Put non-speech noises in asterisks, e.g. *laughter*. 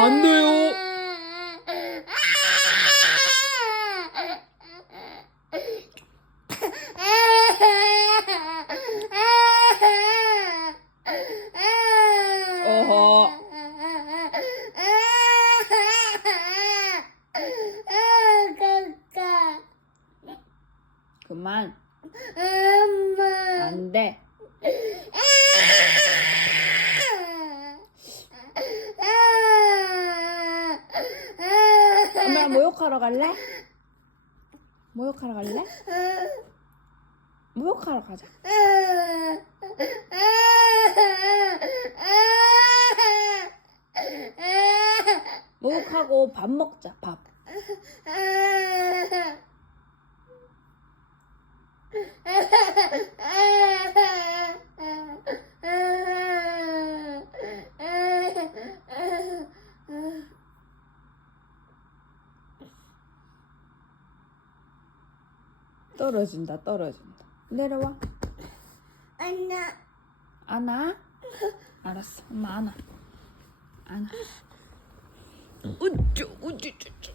안 돼요. 어허. 그만. 안 돼. *laughs* 엄마 모욕하러 갈래? 모욕하러 갈래? 모욕하러 가자. 모욕하고 밥 먹자. 밥. 떨어진다. 떨어진다. 내려와. 안나. 안아. 알았어. 엄마 안아. 안아. 우쭈 우쭈 쭈쭈.